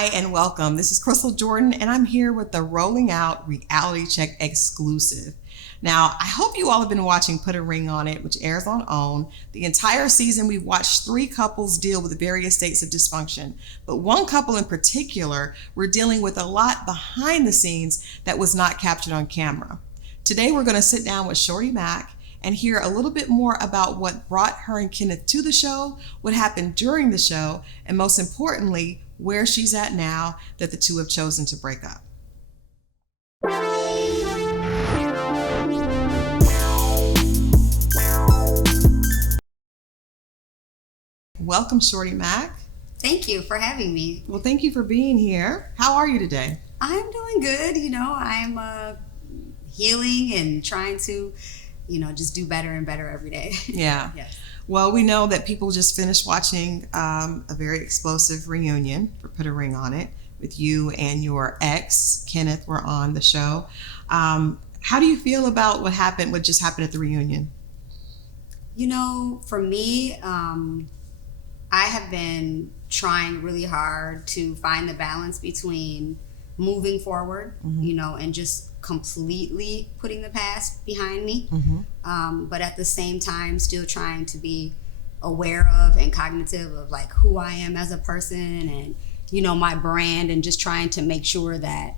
Hi and welcome. This is Crystal Jordan and I'm here with the RollingOut Reality Check exclusive. Now, I hope you all have been watching Put a Ring on It, which airs on OWN. The entire season, we've watched 3 couples deal with various states of dysfunction. But one couple in particular, we're dealing with a lot behind the scenes that was not captured on camera. Today, we're going to sit down with Shorty Mack and hear a little bit more about what brought her and Kenneth to the show, what happened during the show, and most importantly, where she's at now that the two have chosen to break up. Welcome, Shorty Mack. Thank you for having me. Well, thank you for being here. How are you today? I'm doing good. I'm healing and trying to, just do better and better every day. Yeah. Yes. Well, we know that people just finished watching a very explosive reunion for Put a Ring on It with you and your ex, Kenneth, were on the show. How do you feel about what just happened at the reunion? For me, I have been trying really hard to find the balance between moving forward, and just completely putting the past behind me. But at the same time, still trying to be aware of and cognitive of like who I am as a person and, my brand, and just trying to make sure that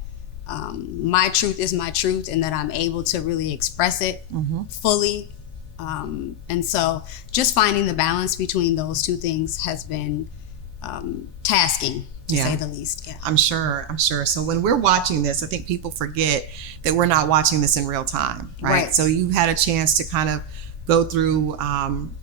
my truth is my truth and that I'm able to really express it fully. And so just finding the balance between those two things has been tasking, to say the least. Yeah. I'm sure. So when we're watching this, I think people forget that we're not watching this in real time, right? So you had a chance to kind of go through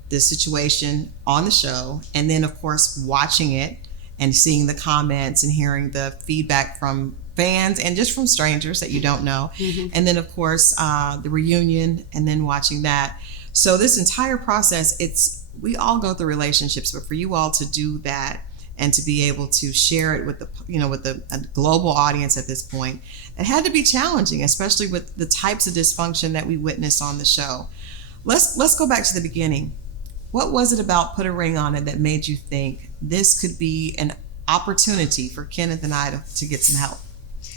this situation on the show, and then of course watching it and seeing the comments and hearing the feedback from fans and just from strangers that you don't know. And then of course the reunion, and then watching that. So this entire process, we all go through relationships, but for you all to do that and to be able to share it with a global audience at this point, it had to be challenging, especially with the types of dysfunction that we witnessed on the show. Let's go back to the beginning. What was it about Put a Ring on It that made you think this could be an opportunity for Kenneth and I to get some help?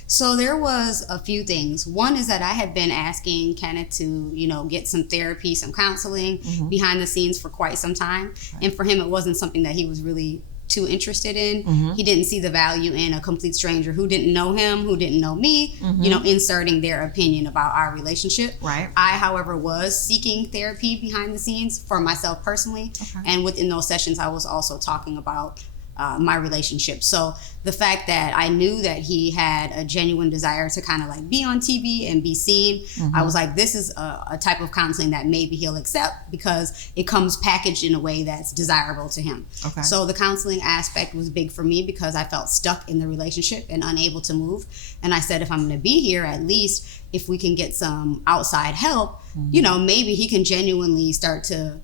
So there was a few things. One is that I had been asking Kenneth to, get some therapy, some counseling behind the scenes for quite some time. Right. And for him, it wasn't something that he was really too interested in. He didn't see the value in a complete stranger who didn't know him, who didn't know me, inserting their opinion about our relationship. Right. I, however, was seeking therapy behind the scenes for myself personally. Okay. And within those sessions, I was also talking about my relationship. So the fact that I knew that he had a genuine desire to kind of like be on TV and be seen, I was like, this is a type of counseling that maybe he'll accept because it comes packaged in a way that's desirable to him. Okay. So the counseling aspect was big for me because I felt stuck in the relationship and unable to move. And I said, if I'm going to be here, at least if we can get some outside help, maybe he can genuinely start to,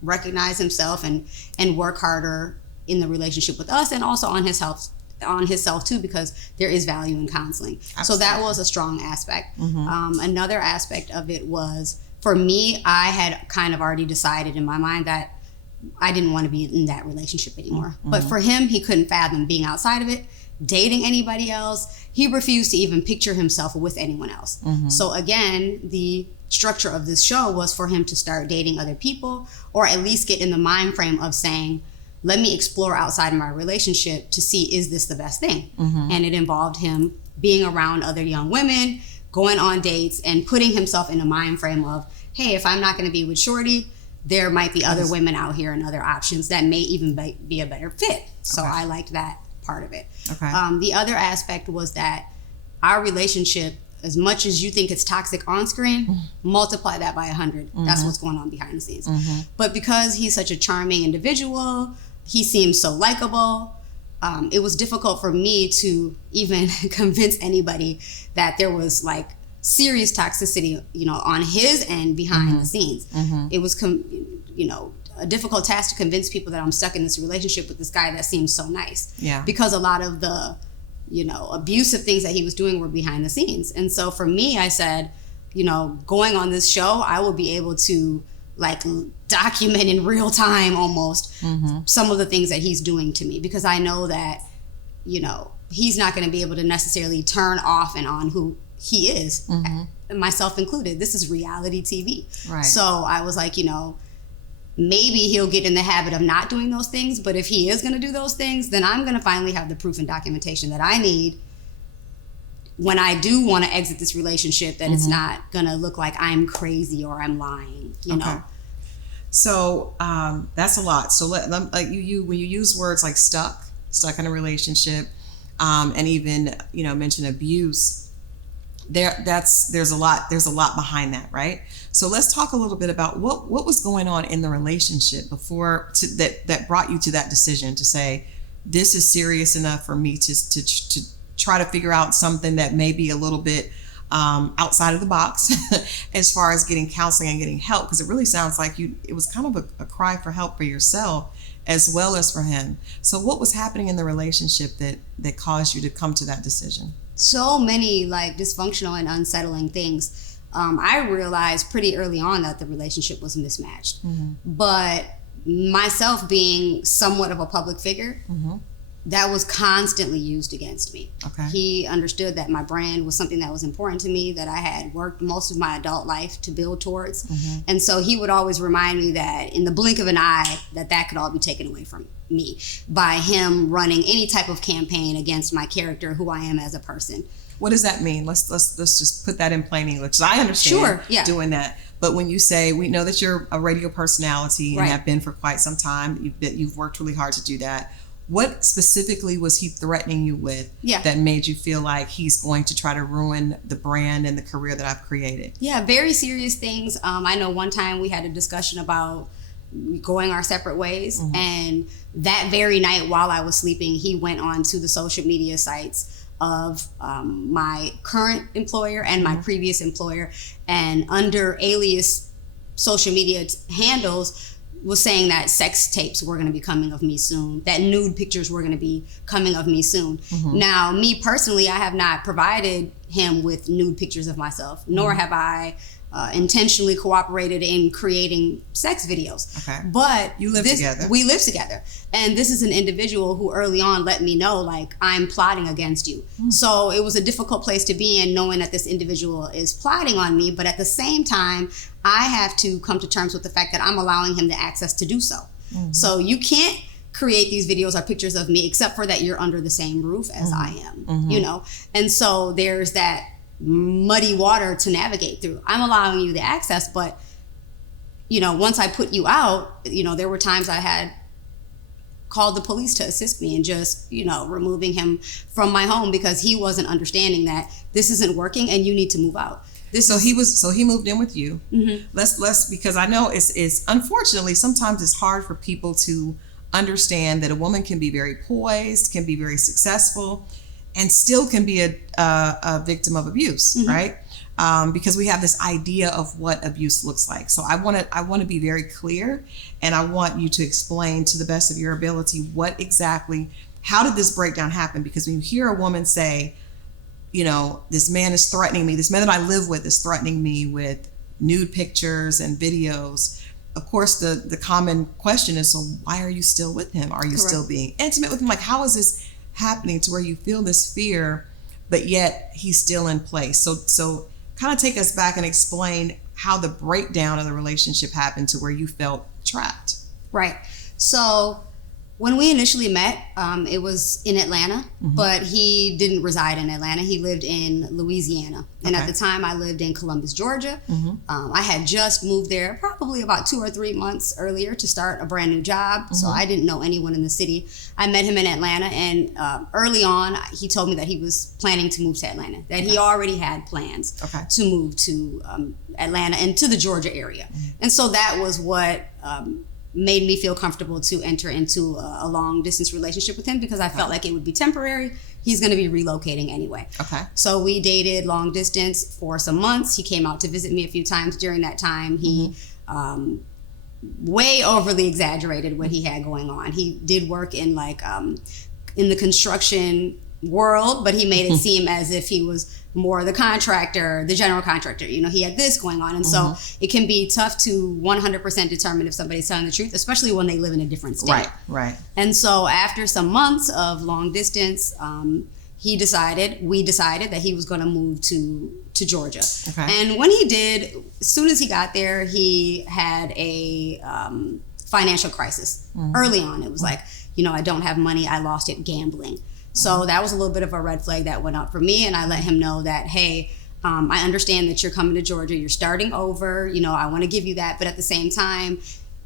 recognize himself and work harder in the relationship with us, and also on himself too, because there is value in counseling. Absolutely. So that was a strong aspect. Another aspect of it was, for me, I had kind of already decided in my mind that I didn't want to be in that relationship anymore. But for him, he couldn't fathom being outside of it, dating anybody else. He refused to even picture himself with anyone else. So again, the structure of this show was for him to start dating other people, or at least get in the mind frame of saying, let me explore outside of my relationship to see, is this the best thing? And it involved him being around other young women, going on dates, and putting himself in a mind frame of, hey, if I'm not going to be with Shorty, there might be other women out here and other options that may even be a better fit. So I liked that part of it. The other aspect was that our relationship, as much as you think it's toxic on screen, multiply that by 100. That's what's going on behind the scenes. But because he's such a charming individual, he seems so likable, it was difficult for me to even convince anybody that there was like serious toxicity, on his end behind the scenes. It was, a difficult task to convince people that I'm stuck in this relationship with this guy that seems so nice. Yeah. Because a lot of the abusive things that he was doing were behind the scenes. And so for me, I said, going on this show, I will be able to like document in real time almost some of the things that he's doing to me, because I know that, he's not going to be able to necessarily turn off and on who he is, myself included. This is reality TV. Right. So I was like, maybe he'll get in the habit of not doing those things, but if he is going to do those things, then I'm going to finally have the proof and documentation that I need when I do want to exit this relationship, that it's not going to look like I'm crazy or I'm lying, you know? So that's a lot. So like you when you use words like stuck in a relationship, and even, mention abuse, there's a lot behind that, right? So let's talk a little bit about what was going on in the relationship that brought you to that decision to say, this is serious enough for me to try to figure out something that may be a little bit outside of the box as far as getting counseling and getting help, because it really sounds like it was kind of a cry for help for yourself as well as for him. So what was happening in the relationship that caused you to come to that decision? So many dysfunctional and unsettling things. I realized pretty early on that the relationship was mismatched. But myself being somewhat of a public figure, that was constantly used against me. Okay. He understood that my brand was something that was important to me, that I had worked most of my adult life to build towards. And so he would always remind me that in the blink of an eye, that could all be taken away from me by him running any type of campaign against my character, who I am as a person. What does that mean? Let's just put that in plain English. I understand doing that. But when you say, we know that you're a radio personality and have been for quite some time, you've worked really hard to do that. What specifically was he threatening you with that made you feel like he's going to try to ruin the brand and the career that I've created? Yeah, very serious things. I know one time we had a discussion about going our separate ways. And that very night while I was sleeping, he went on to the social media sites of my current employer and my previous employer, and under alias social media handles was saying that sex tapes were going to be coming of me soon, that nude pictures were going to be coming of me soon. Now, me personally, I have not provided him with nude pictures of myself, nor have I intentionally cooperated in creating sex videos. Okay. But you live together. We live together. And this is an individual who early on let me know, I'm plotting against you. So it was a difficult place to be in, knowing that this individual is plotting on me. But at the same time, I have to come to terms with the fact that I'm allowing him the access to do so. So you can't create these videos or pictures of me except for that you're under the same roof as I am, And so there's that muddy water to navigate through. I'm allowing you the access, but once I put you out, there were times I had called the police to assist me and just removing him from my home because he wasn't understanding that this isn't working and you need to move out. He moved in with you. Let's because I know it's unfortunately sometimes it's hard for people to understand that a woman can be very poised, can be very successful, and still can be a victim of abuse, right? Because we have this idea of what abuse looks like. So I want to be very clear, and I want you to explain to the best of your ability how did this breakdown happen? Because when you hear a woman say, this man is threatening me, this man that I live with is threatening me with nude pictures and videos, of course the common question is, so why are you still with him? Are you still being intimate with him? How is this happening to where you feel this fear, but yet he's still in place? So kind of take us back and explain how the breakdown of the relationship happened to where you felt trapped. Right. So when we initially met, it was in Atlanta, but he didn't reside in Atlanta. He lived in Louisiana. And at the time I lived in Columbus, Georgia. I had just moved there probably about 2 or 3 months earlier to start a brand new job. So I didn't know anyone in the city. I met him in Atlanta, and early on he told me that he was planning to move to Atlanta, that he already had plans to move to Atlanta and to the Georgia area. And so that was what made me feel comfortable to enter into a long distance relationship with him, because I felt like it would be temporary. He's going to be relocating anyway. So we dated long distance for some months. He came out to visit me a few times during that time. He way overly exaggerated what he had going on. He did work in in the construction world, but he made it seem as if he was more the contractor, the general contractor. You know, he had this going on. And so it can be tough to 100% determine if somebody's telling the truth, especially when they live in a different state. Right. And so after some months of long distance, we decided that he was going to move to Georgia. Okay. And when he did, as soon as he got there, he had a financial crisis. Early on, it was like, you know, I don't have money. I lost it gambling. So that was a little bit of a red flag that went up for me. And I let him know that, hey, I understand that you're coming to Georgia. You're starting over. You know, I want to give you that. But at the same time,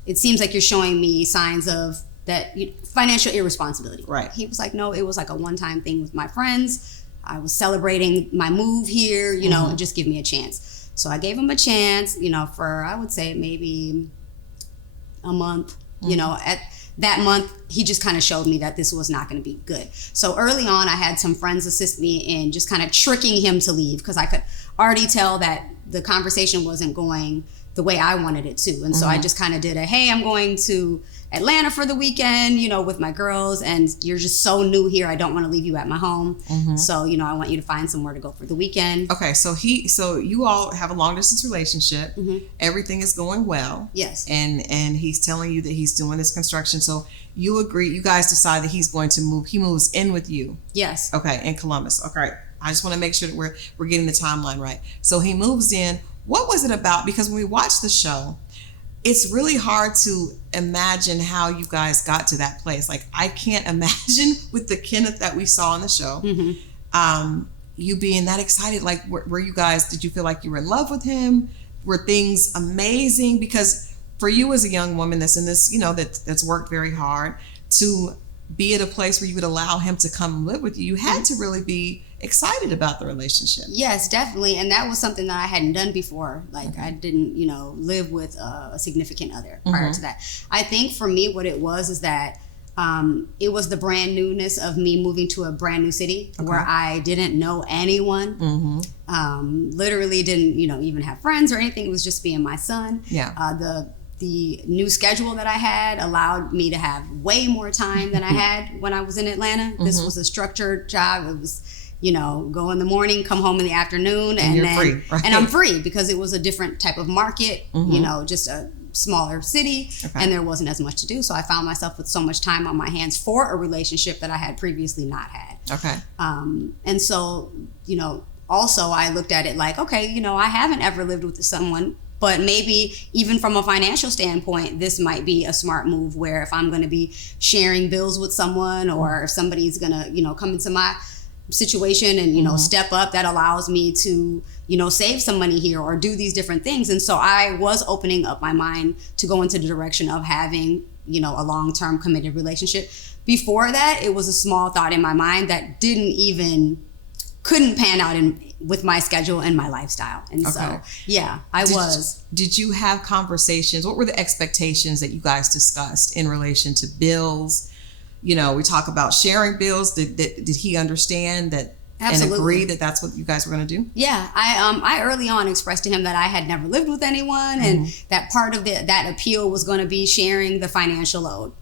it seems like you're showing me signs of that financial irresponsibility. Right. He was like, no, it was like a one-time thing with my friends. I was celebrating my move here, you know, and just give me a chance. So I gave him a chance, you know, for, I would say maybe a month, you know, at that month, he just kind of showed me that this was not going to be good. So early on, I had some friends assist me in just kind of tricking him to leave because I could already tell that the conversation wasn't going the way I wanted it to. And so I just kind of did hey, I'm going to Atlanta for the weekend, you know, with my girls, and you're just so new here. I don't want to leave you at my home. So, you know, I want you to find somewhere to go for the weekend. Okay. So you all have a long distance relationship. Everything is going well. Yes. And he's telling you that he's doing this construction. So you agree, you guys decide that he's going to move. He moves in with you. Yes. Okay. In Columbus. Okay. I just want to make sure that we're getting the timeline right. So he moves in. What was it about? Because when we watched the show, it's really hard to imagine how you guys got to that place. Like, I can't imagine with the Kenneth that we saw on the show, you being that excited. Like, were you guys, did you feel like you were in love with him? Were things amazing? Because for you as a young woman that's in this, you know, that's worked very hard to be at a place where you would allow him to come live with you, you had to really be excited about the relationship. Yes, definitely. And that was something that I hadn't done before. Like, I didn't, you know, live with a significant other prior to that. I think for me, what it was is that it was the brand newness of me moving to a brand new city where I didn't know anyone. Literally didn't, you know, even have friends or anything. It was just me and my son. The new schedule that I had allowed me to have way more time than I had when I was in Atlanta. This was a structured job. It was, you know, go in the morning, come home in the afternoon, and you're then free, right? And I'm free because it was a different type of market, you know, just a smaller city, and there wasn't as much to do. So I found myself with so much time on my hands for a relationship that I had previously not had. And so, you know, also I looked at it like, okay, you know, I haven't ever lived with someone, but maybe even from a financial standpoint, this might be a smart move where if I'm going to be sharing bills with someone, or if somebody's going to, you know, come into my situation and, you know, step up, that allows me to, you know, save some money here or do these different things. And so I was opening up my mind to go into the direction of having, you know, a long-term committed relationship. Before that, it was a small thought in my mind that couldn't pan out with my schedule and my lifestyle. And so, yeah, Did you have conversations? What were the expectations that you guys discussed in relation to bills? You know, we talk about sharing bills. Did he understand that? Absolutely. And agree that that's what you guys were going to do? Yeah, I early on expressed to him that I had never lived with anyone, and that part of that appeal was going to be sharing the financial load.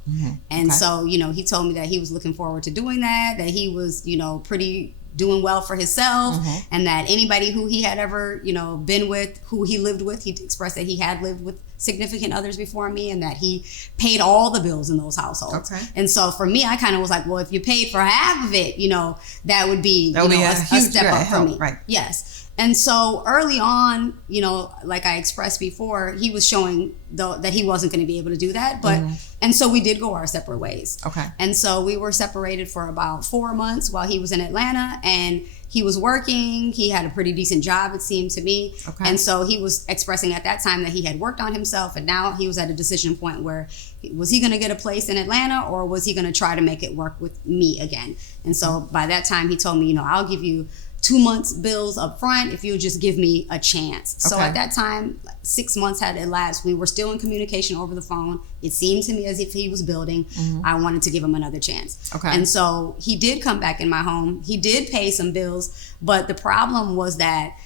And so, you know, he told me that he was looking forward to doing that he was, you know, pretty doing well for himself, and that anybody who he had ever, you know, been with, who he lived with, he expressed that he had lived with significant others before me, and that he paid all the bills in those households. And so for me, I kind of was like, well, if you paid for half of it, you know, that would be a step up for me. Right. Yes. And so early on, you know, like I expressed before, he was showing that he wasn't going to be able to do that. But and so we did go our separate ways. And so we were separated for about 4 months while he was in Atlanta, and he was working. He had a pretty decent job, it seemed to me. And so he was expressing at that time that he had worked on himself, and now he was at a decision point where was he going to get a place in Atlanta, or was he going to try to make it work with me again? And so by that time, he told me, you know, I'll give you 2 months bills up front if you just give me a chance. So at that time, 6 months had elapsed. We were still in communication over the phone. It seemed to me as if he was building. I wanted to give him another chance. And so he did come back in my home. He did pay some bills, but the problem was that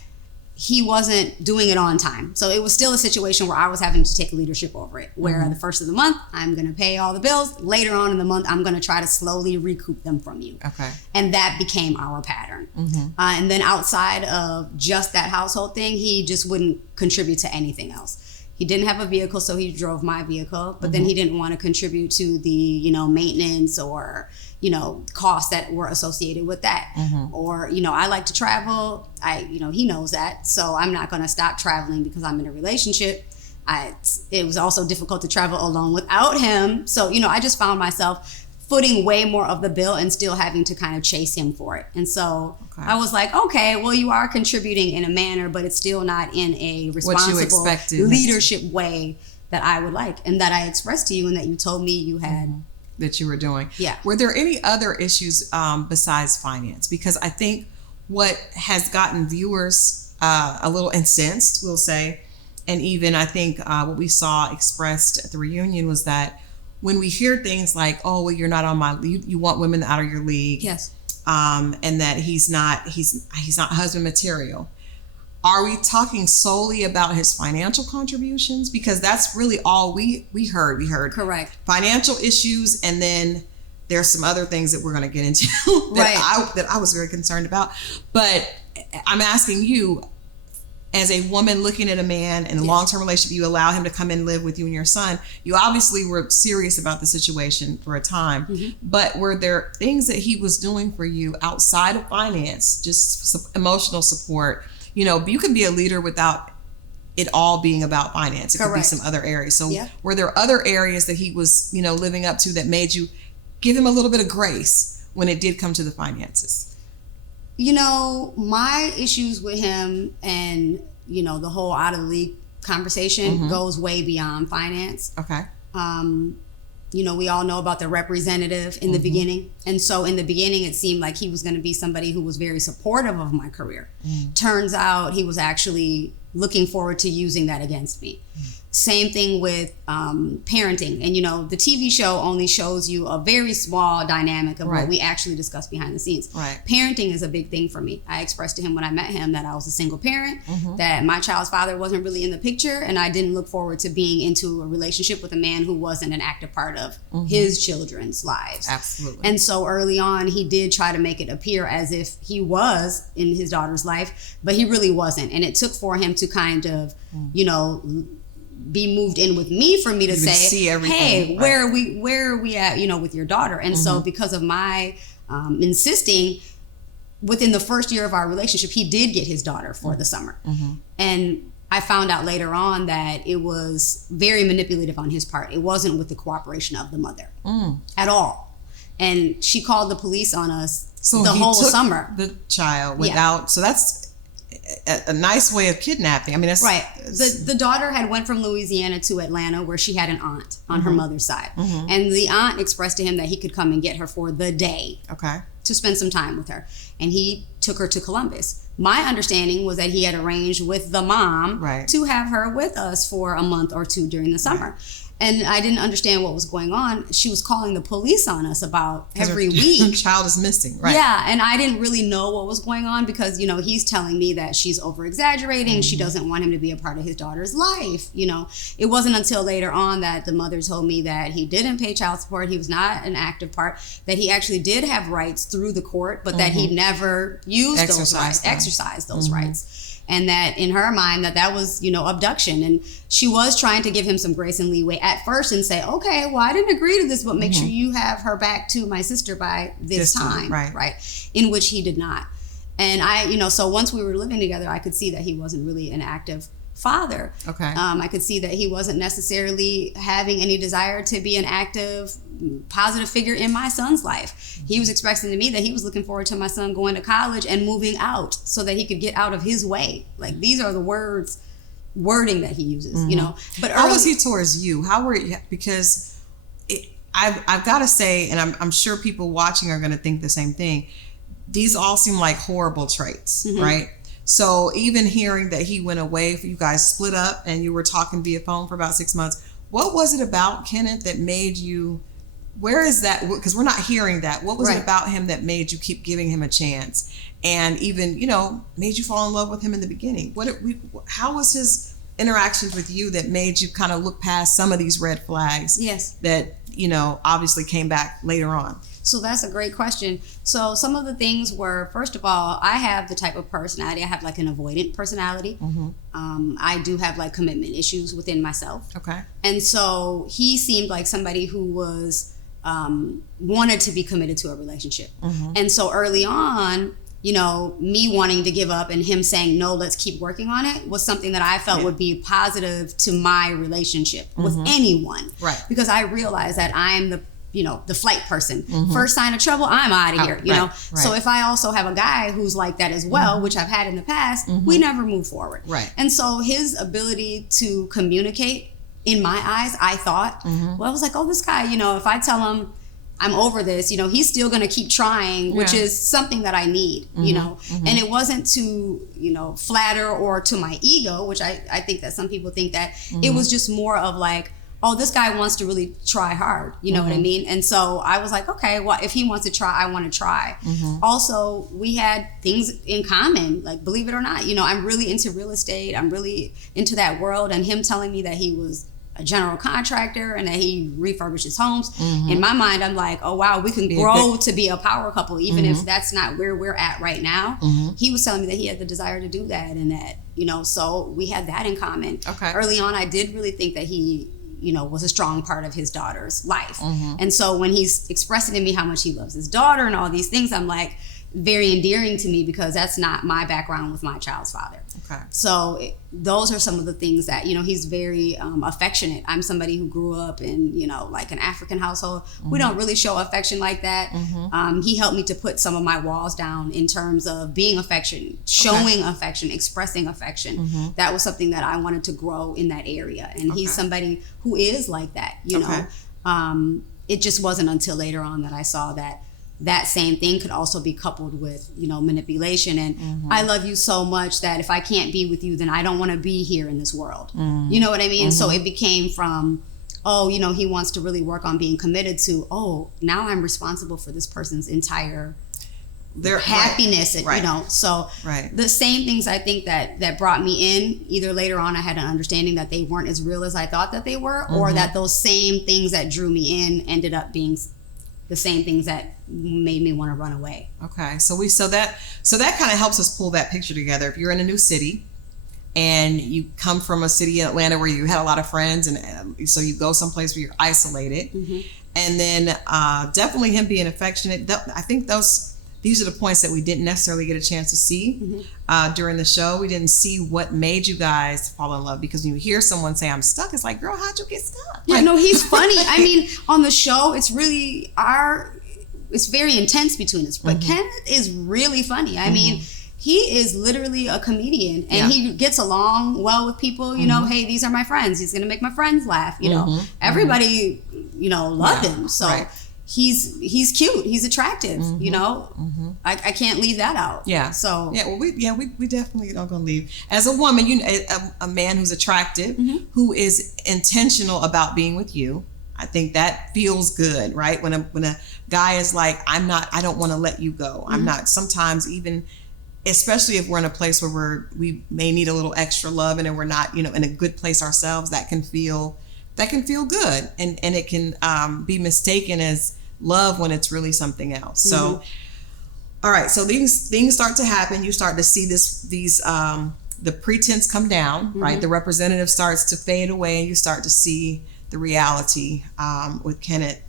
he wasn't doing it on time. So it was still a situation where I was having to take leadership over it, where the first of the month, I'm going to pay all the bills. Later on in the month, I'm going to try to slowly recoup them from you. Okay. And that became our pattern. And then outside of just that household thing, he just wouldn't contribute to anything else. He didn't have a vehicle, so he drove my vehicle, but then he didn't want to contribute to the, maintenance or, costs that were associated with that. Or, I like to travel. He knows that. So I'm not going to stop traveling because I'm in a relationship. It was also difficult to travel alone without him. So, I just found myself footing way more of the bill and still having to kind of chase him for it. And so I was like, okay, well, you are contributing in a manner, but it's still not in a responsible leadership way that I would like and that I expressed to you and that you told me you had. That you were doing. Yeah. Were there any other issues besides finance? Because I think what has gotten viewers a little incensed, we'll say, and even I think what we saw expressed at the reunion was that when we hear things like, oh, well, you're not on my, you want women out of your league. Yes. And that he's not husband material. Are we talking solely about his financial contributions? Because that's really all we heard. We heard correct financial issues, and then there's some other things that we're going to get into that I was very concerned about. But I'm asking you, as a woman looking at a man in a long-term relationship, you allow him to come and live with you and your son. You obviously were serious about the situation for a time, but were there things that he was doing for you outside of finance, just emotional support? You can be a leader without it all being about finance. It could be some other areas. So were there other areas that he was, living up to that made you give him a little bit of grace when it did come to the finances? My issues with him and, the whole out of the league conversation goes way beyond finance. Okay. We all know about the representative in the beginning. And so in the beginning, it seemed like he was going to be somebody who was very supportive of my career. Turns out he was actually looking forward to using that against me. Same thing with parenting. And, the TV show only shows you a very small dynamic of what we actually discuss behind the scenes. Right. Parenting is a big thing for me. I expressed to him when I met him that I was a single parent, that my child's father wasn't really in the picture, and I didn't look forward to being into a relationship with a man who wasn't an active part of his children's lives. Absolutely. And so early on, he did try to make it appear as if he was in his daughter's life, but he really wasn't. And it took for him to kind of, be moved in with me for me to say, hey, where are we at, with your daughter? And so because of my insisting, within the first year of our relationship, he did get his daughter for the summer. And I found out later on that it was very manipulative on his part. It wasn't with the cooperation of the mother at all. And she called the police on us the whole summer. The child without, so that's a nice way of kidnapping. I mean, that's right. The daughter had went from Louisiana to Atlanta, where she had an aunt on her mother's side, and the aunt expressed to him that he could come and get her for the day, to spend some time with her, and he took her to Columbus. My understanding was that he had arranged with the mom to have her with us for a month or two during the summer. And I didn't understand what was going on. She was calling the police on us about every week. Child is missing, right? Yeah, and I didn't really know what was going on because, he's telling me that she's over-exaggerating. She doesn't want him to be a part of his daughter's life. It wasn't until later on that the mother told me that he didn't pay child support. He was not an active part, that he actually did have rights through the court, but that he never used those rights, exercised those rights. And that in her mind that was, abduction. And she was trying to give him some grace and leeway at first and say, okay, well, I didn't agree to this, but make sure you have her back to my sister by this time. Right. In which he did not. And so once we were living together, I could see that he wasn't really an active father. Okay. I could see that he wasn't necessarily having any desire to be an active, positive figure in my son's life. He was expressing to me that he was looking forward to my son going to college and moving out so that he could get out of his way. Like, these are the wording that he uses, But how was he towards you? How were you? Because I've got to say, and I'm sure people watching are going to think the same thing. These all seem like horrible traits, right? So even hearing that he went away, you guys split up and you were talking via phone for about 6 months, what was it about Kenneth that made you where is that? Because we're not hearing that. What was Right. it about him that made you keep giving him a chance, and even made you fall in love with him in the beginning? How was his interactions with you that made you kind of look past some of these red flags? Yes. That obviously came back later on. So that's a great question. So some of the things were, first of all, I have the type of personality. I have like an avoidant personality. I do have like commitment issues within myself. Okay. And so he seemed like somebody who was wanted to be committed to a relationship. And so early on, me wanting to give up and him saying, no, let's keep working on it, was something that I felt would be positive to my relationship with anyone. Right. Because I realized that I'm the flight person. First sign of trouble, I'm out of here, Right. So if I also have a guy who's like that as well, which I've had in the past, we never move forward. Right. And so his ability to communicate, in my eyes, I thought, well, I was like, oh, this guy, if I tell him I'm over this, he's still going to keep trying, which is something that I need, and it wasn't to, flatter or to my ego, which I think that some people think that it was just more of like, oh, this guy wants to really try hard, you know what I mean? And so I was like, okay, well, if he wants to try, I want to try. Also, we had things in common, like, believe it or not, I'm really into real estate. I'm really into that world. And him telling me that he was a general contractor and that he refurbishes homes. In my mind, I'm like, oh, wow, we can grow to be a power couple, even if that's not where we're at right now. He was telling me that he had the desire to do that and that, so we had that in common. Okay. Early on, I did really think that he was a strong part of his daughter's life. And so when he's expressing to me how much he loves his daughter and all these things, I'm like, very endearing to me because that's not my background with my child's father. Okay. So those are some of the things that, he's very affectionate. I'm somebody who grew up in, like an African household. We don't really show affection like that. He helped me to put some of my walls down in terms of being affectionate, showing affection, expressing affection. That was something that I wanted to grow in that area. And he's somebody who is like that, know. It just wasn't until later on that I saw that same thing could also be coupled with, manipulation. And I love you so much that if I can't be with you, then I don't want to be here in this world. You know what I mean? So it became from, oh, he wants to really work on being committed to, oh, now I'm responsible for this person's entire their happiness. So the same things I think that brought me in, either later on I had an understanding that they weren't as real as I thought that they were, or that those same things that drew me in ended up being the same things that made me want to run away. Okay, so that kind of helps us pull that picture together. If you're in a new city and you come from a city in Atlanta where you had a lot of friends, and so you go someplace where you're isolated, and then definitely him being affectionate. I think these are the points that we didn't necessarily get a chance to see during the show. We didn't see what made you guys fall in love, because when you hear someone say, I'm stuck, it's like, girl, how'd you get stuck? Yeah, no, he's funny. I mean, on the show, it's really it's very intense between us. But Kenneth is really funny. I mean, he is literally a comedian, and he gets along well with people. Hey, these are my friends. He's gonna make my friends laugh. Everybody, loved him. So he's cute. He's attractive. I can't leave that out. Yeah. So we definitely aren't gonna leave. As a woman, a man who's attractive, who is intentional about being with you, I think that feels good, right? When a guy is like, I don't want to let you go. I'm not. Sometimes even, especially if we're in a place where we may need a little extra love, and we're not, in a good place ourselves, that can feel good, and it can be mistaken as love when it's really something else. So, all right, so these things start to happen. You start to see the pretense come down, right? The representative starts to fade away, and you start to see the reality with Kenneth.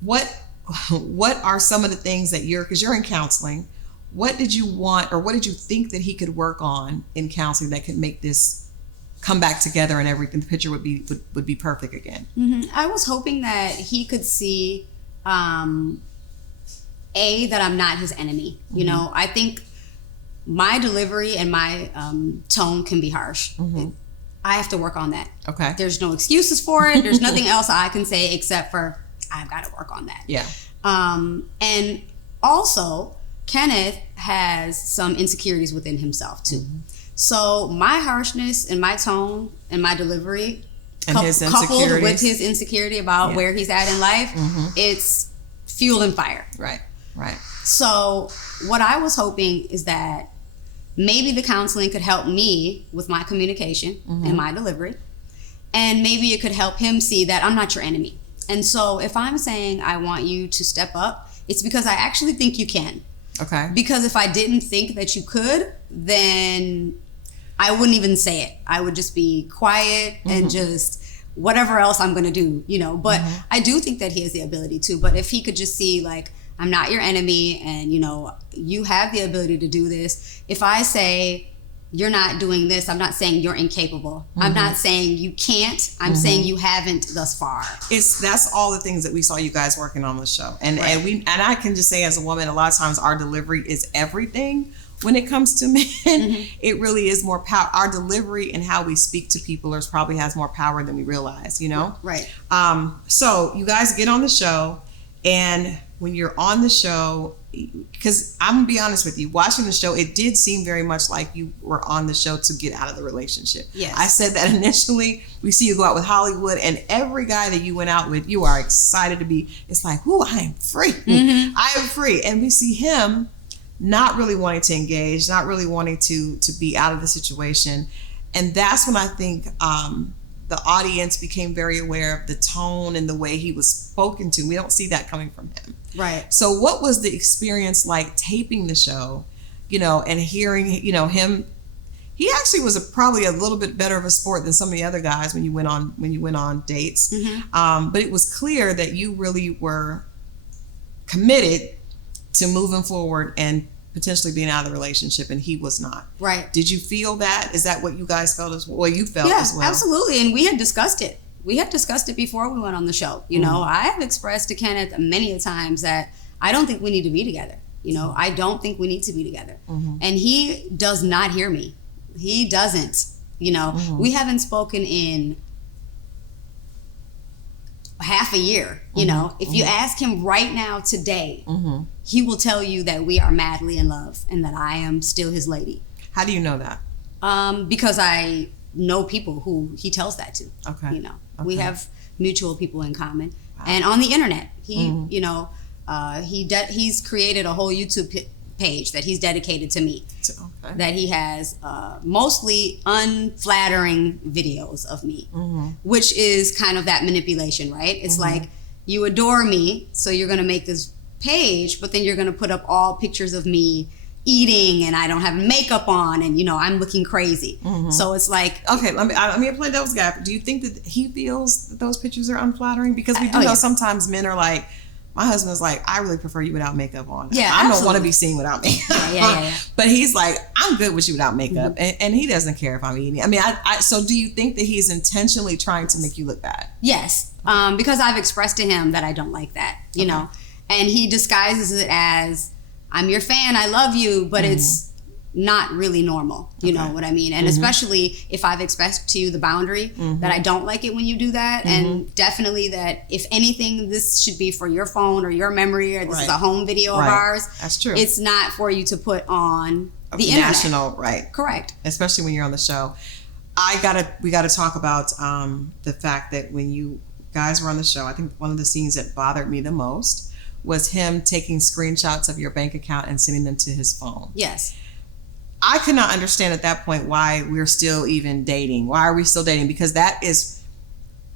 What are some of the things that because you're in counseling, what did you want, or what did you think that he could work on in counseling that could make this come back together and everything, the picture would be perfect again? I was hoping that he could see that I'm not his enemy. I think my delivery and my tone can be harsh. I have to work on that. Okay. There's no excuses for it. There's nothing else I can say except for I've got to work on that. Yeah. And also, Kenneth has some insecurities within himself too. So my harshness and my tone and my delivery, And his coupled with his insecurity about where he's at in life, it's fuel and fire. Right. So what I was hoping is that maybe the counseling could help me with my communication and my delivery. And maybe it could help him see that I'm not your enemy. And so if I'm saying I want you to step up, it's because I actually think you can. Okay. Because if I didn't think that you could, then I wouldn't even say it. I would just be quiet and just whatever else I'm going to do, But I do think that he has the ability to. But if he could just see, like, I'm not your enemy and, you have the ability to do this. If I say you're not doing this, I'm not saying you're incapable. I'm not saying you can't. I'm saying you haven't thus far. That's all the things that we saw you guys working on the show. And I can just say, as a woman, a lot of times our delivery is everything. When it comes to men, it really is more power. Our delivery and how we speak to people probably has more power than we realize, Right. So you guys get on the show, and when you're on the show, because I'm gonna be honest with you, watching the show, it did seem very much like you were on the show to get out of the relationship. Yes. I said that initially. We see you go out with Hollywood, and every guy that you went out with, you are excited to be. It's like, ooh, I am free. I am free. And we see him not really wanting to engage, not really wanting to be out of the situation. And that's when I think the audience became very aware of the tone and the way he was spoken to. We don't see that coming from him. Right. So what was the experience like taping the show, and hearing, him? He actually was probably a little bit better of a sport than some of the other guys when you went on dates. But it was clear that you really were committed to moving forward and potentially being out of the relationship, and he was not. Right. Did you feel that? Is that what you guys felt as well? Well, you felt as well. Yeah, absolutely. And we had discussed it. We had discussed it before we went on the show. I have expressed to Kenneth many a times that I don't think we need to be together. I don't think we need to be together. And he does not hear me. He doesn't. We haven't spoken in half a year. If you ask him right now today, he will tell you that we are madly in love and that I am still his lady. How do you know that? Because I know people who he tells that to. Okay. We have mutual people in common. Wow. And on the internet, he he's created a whole YouTube page that he's dedicated to me. Okay. That he has mostly unflattering videos of me, which is kind of that manipulation, right? It's like, you adore me, so you're going to make this page, but then you're going to put up all pictures of me eating and I don't have makeup on and I'm looking crazy. So it's like, okay, let me play devil's advocate. Do you think that he feels that those pictures are unflattering? Because we do know sometimes men are like, my husband's like, I really prefer you without makeup on. Yeah, I don't want to be seen without makeup. Yeah. But he's like, I'm good with you without makeup, and he doesn't care if I'm eating. I mean, so do you think that he's intentionally trying to make you look bad? Yes, because I've expressed to him that I don't like that, you know, and he disguises it as, I'm your fan, I love you, but it's not really normal. You know what I mean? And especially if I've expressed to you the boundary that I don't like it when you do that, and definitely that if anything, this should be for your phone or your memory, or this is a home video of ours. That's true. It's not for you to put on the internet. National, right? Correct. Especially when you're on the show. We gotta talk about the fact that when you guys were on the show, I think one of the scenes that bothered me the most was him taking screenshots of your bank account and sending them to his phone. Yes. I could not understand at that point why we're still even dating. Why are we still dating? Because that is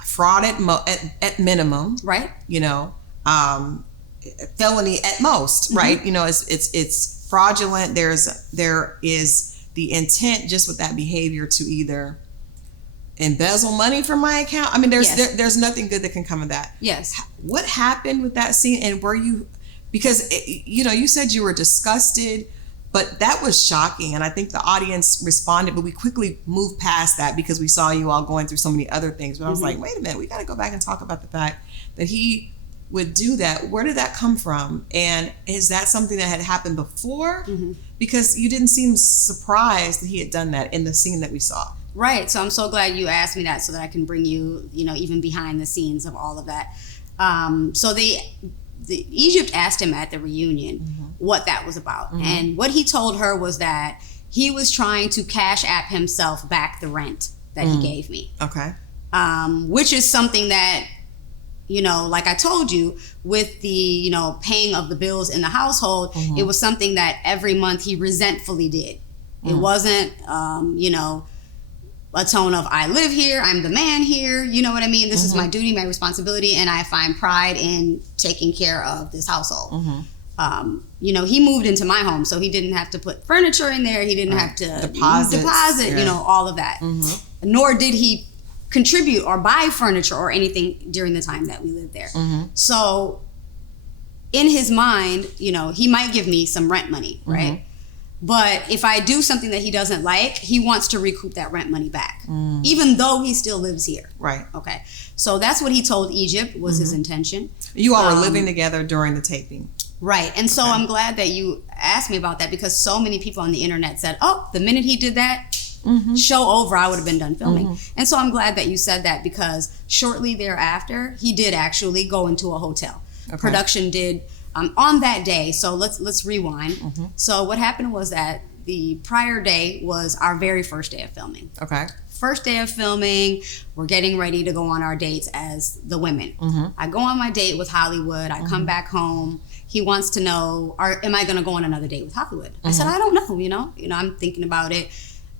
fraud at minimum, right? Felony at most, right? It's fraudulent. There is the intent just with that behavior to either embezzle money from my account. I mean, there's nothing good that can come of that. Yes. What happened with that scene, and were you? Because you said you were disgusted. But that was shocking, and I think the audience responded, but we quickly moved past that because we saw you all going through so many other things. But I was like, wait a minute, we got to go back and talk about the fact that he would do that. Where did that come from? And is that something that had happened before? Because you didn't seem surprised that he had done that in the scene that we saw. Right. So I'm so glad you asked me that so that I can bring you, even behind the scenes of all of that. So Egypt asked him at the reunion what that was about. And what he told her was that he was trying to cash app himself back the rent that he gave me. Okay. which is something that, you know, like I told you, with the, you know, paying of the bills in the household, it was something that every month he resentfully did. It wasn't, you know, a tone of, I live here, I'm the man here, you know what I mean? This is my duty, my responsibility, and I find pride in taking care of this household. You know, he moved into my home, so he didn't have to put furniture in there. He didn't have to deposit, you know, all of that. Nor did he contribute or buy furniture or anything during the time that we lived there. So in his mind, you know, he might give me some rent money, right? But if I do something that he doesn't like, he wants to recoup that rent money back, even though he still lives here. Right. Okay. So that's what he told Egypt was his intention. You all were living together during the taping. Right. And so I'm glad that you asked me about that, because so many people on the internet said, oh, the minute he did that, show over, I would have been done filming. And so I'm glad that you said that, because shortly thereafter, he did actually go into a hotel. Production did on that day. So let's rewind. So what happened was that the prior day was our very first day of filming. Okay. First day of filming, we're getting ready to go on our dates as the women. I go on my date with Hollywood. I come back home. He wants to know, am I going to go on another date with Hollywood? I said, I don't know, you know, I'm thinking about it.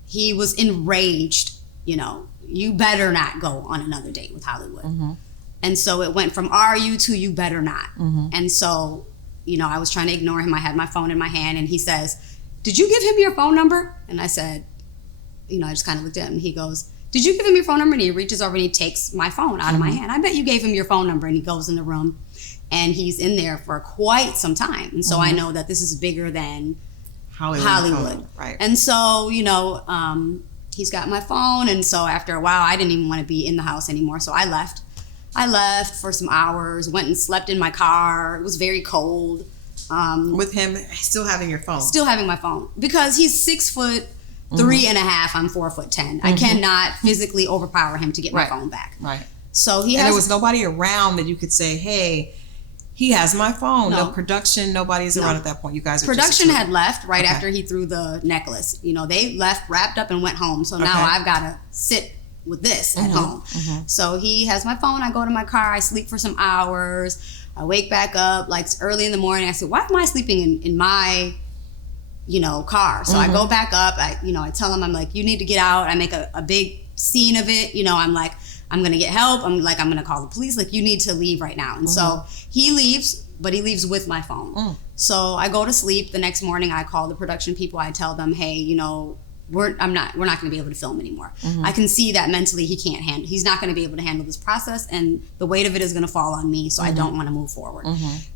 He was enraged, you know, you better not go on another date with Hollywood. And so it went from are you to you better not. And so, you know, I was trying to ignore him. I had my phone in my hand, and he says, did you give him your phone number? And I said, you know, I just kind of looked at him, and he goes, did you give him your phone number? And he reaches over and he takes my phone out of my hand. I bet you gave him your phone number. And he goes in the room, and he's in there for quite some time. And so I know that this is bigger than Hollywood. Right. And so, you know, he's got my phone. And so after a while, I didn't even want to be in the house anymore. So I left. I left for some hours, went and slept in my car. It was very cold. With him still having your phone? Still having my phone. Because he's 6'3.5", I'm 4'10". I cannot physically overpower him to get my phone back. Right. So and there was nobody around that you could say, hey, he has my phone. No production, nobody's around at that point. You guys are Production had left right after he threw the necklace. You know, they left, wrapped up, and went home. So now I've got to sit with this at home. So he has my phone. I go to my car. I sleep for some hours. I wake back up like early in the morning. I said, why am I sleeping in my, you know, car? So I go back up. I tell him, I'm like, you need to get out. I make a big scene of it. You know, I'm like, I'm going to get help. I'm going to call the police. Like, you need to leave right now. And so he leaves, but he leaves with my phone. So I go to sleep. The next morning, I call the production people. I tell them, hey, you know, we're not going to be able to film anymore. I can see that mentally he's not going to be able to handle this process, and the weight of it is going to fall on me, so I don't want to move forward.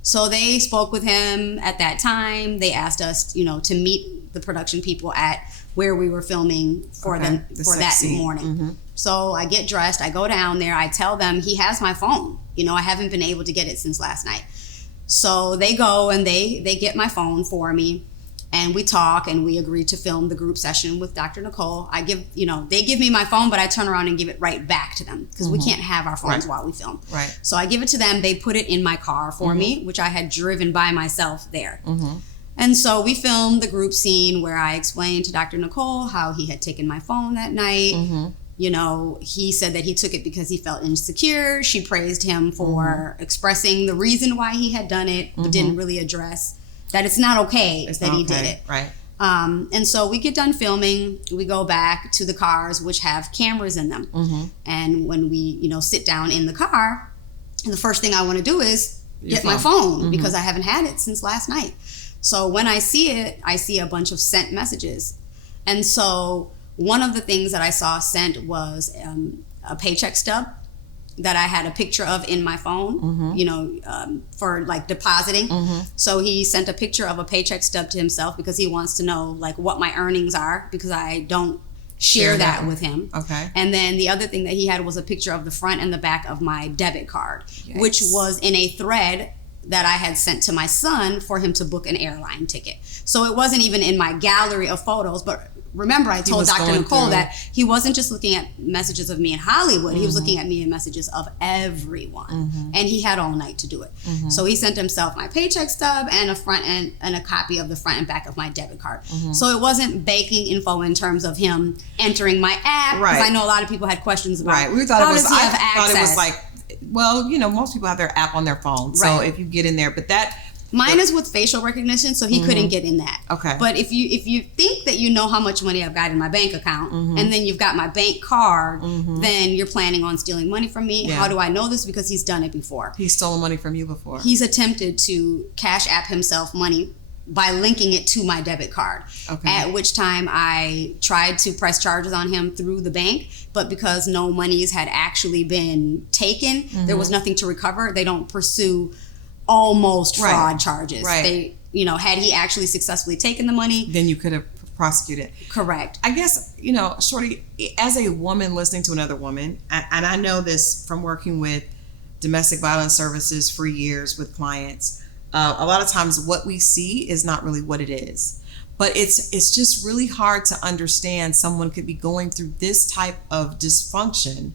So they spoke with him at that time. They asked us, you know, to meet the production people at where we were filming for that morning. So I get dressed, I go down there, I tell them he has my phone. You know, I haven't been able to get it since last night. So they go and they get my phone for me. And we talk, and we agree to film the group session with Dr. Nicole. They give me my phone, but I turn around and give it right back to them, because we can't have our phones while we film. Right. So I give it to them. They put it in my car for me, which I had driven by myself there. And so we filmed the group scene where I explained to Dr. Nicole how he had taken my phone that night. You know, he said that he took it because he felt insecure. She praised him for expressing the reason why he had done it, but didn't really address that it's not okay he did it. Right. And so we get done filming. We go back to the cars, which have cameras in them. And when we, you know, sit down in the car, the first thing I want to do is get my phone, because I haven't had it since last night. So when I see it, I see a bunch of sent messages. And so one of the things that I saw sent was a paycheck stub that I had a picture of in my phone, you know, for like depositing. So he sent a picture of a paycheck stub to himself, because he wants to know like what my earnings are, because I don't share that with him. And then the other thing that he had was a picture of the front and the back of my debit card, which was in a thread that I had sent to my son for him to book an airline ticket. So it wasn't even in my gallery of photos, but remember, I told Dr. Nicole that he wasn't just looking at messages of me in Hollywood. He was looking at me in messages of everyone. And he had all night to do it. So he sent himself my paycheck stub and a front and a copy of the front and back of my debit card. So it wasn't banking info in terms of him entering my app. Because I know a lot of people had questions about we thought how it was, does he have access? thought it was like, well, you know, most people have their app on their phone. So if you get in there, but that... Mine is with facial recognition, so he couldn't get in that. Okay. But if you think that you know how much money I've got in my bank account, and then you've got my bank card, then you're planning on stealing money from me. How do I know this? Because he's done it before. He's stolen money from you before. He's attempted to cash app himself money by linking it to my debit card. At which time I tried to press charges on him through the bank, but because no monies had actually been taken, there was nothing to recover. They don't pursue almost fraud charges. They, you know, had he actually successfully taken the money, then you could have prosecuted. Correct. I guess, you know, Shorty, as a woman listening to another woman, and I know this from working with domestic violence services for years with clients, a lot of times what we see is not really what it is. But it's just really hard to understand someone could be going through this type of dysfunction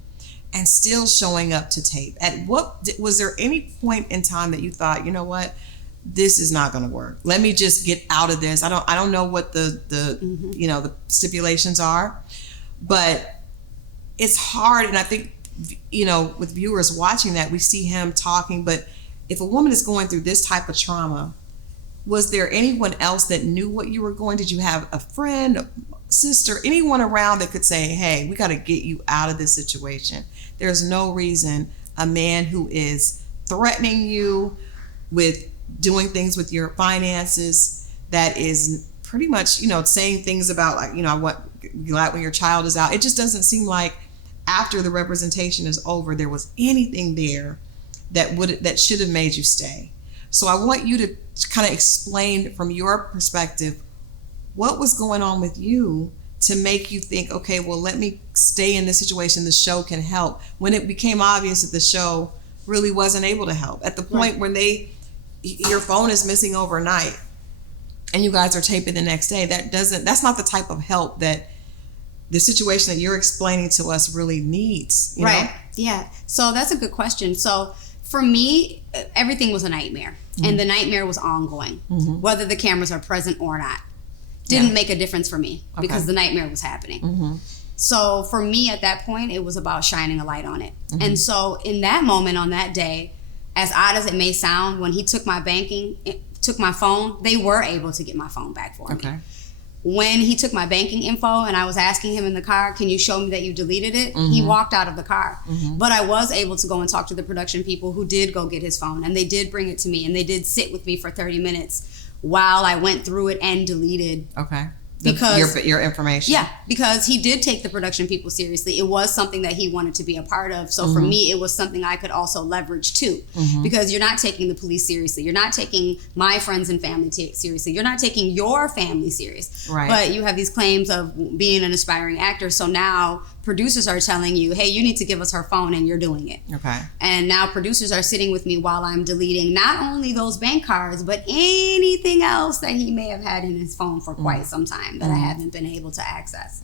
and still showing up to tape. At what was there any point in time that you thought, you know what, this is not going to work? Let me just get out of this. I don't know what the you know, the stipulations are, but it's hard. And I think, you know, with viewers watching that, we see him talking. But if a woman is going through this type of trauma, was there anyone else that knew what you were going? Did you have a friend, a sister, anyone around that could say, hey, we got to get you out of this situation? There's no reason a man who is threatening you with doing things with your finances, that is pretty much, you know, saying things about, like, you know, I want glad when your child is out. It just doesn't seem like after the representation is over, there was anything there that should have made you stay. So I want you to kind of explain from your perspective what was going on with you to make you think, okay, well, let me stay in this situation. The show can help. When it became obvious that the show really wasn't able to help, at the point when your phone is missing overnight and you guys are taping the next day, that's not the type of help that the situation that you're explaining to us really needs. You know? Yeah. So that's a good question. So for me, everything was a nightmare, and the nightmare was ongoing, whether the cameras are present or not. Didn't make a difference for me because the nightmare was happening. So for me at that point, it was about shining a light on it. And so in that moment on that day, as odd as it may sound, when he took my took my phone, they were able to get my phone back for me. When he took my banking info and I was asking him in the car, can you show me that you deleted it? He walked out of the car. But I was able to go and talk to the production people who did go get his phone, and they did bring it to me, and they did sit with me for 30 minutes while I went through it and deleted. Because your information. Yeah, because he did take the production people seriously. It was something that he wanted to be a part of. So for me, it was something I could also leverage too. Because you're not taking the police seriously. You're not taking my friends and family seriously. You're not taking your family serious. But you have these claims of being an aspiring actor. So now producers are telling you, hey, you need to give us her phone, and you're doing it. And now producers are sitting with me while I'm deleting not only those bank cards, but anything else that he may have had in his phone for quite some time that I haven't been able to access.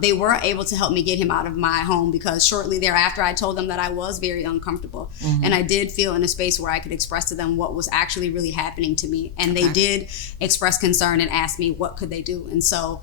They were able to help me get him out of my home, because shortly thereafter I told them that I was very uncomfortable, and I did feel in a space where I could express to them what was actually really happening to me, and they did express concern and ask me what could they do. And so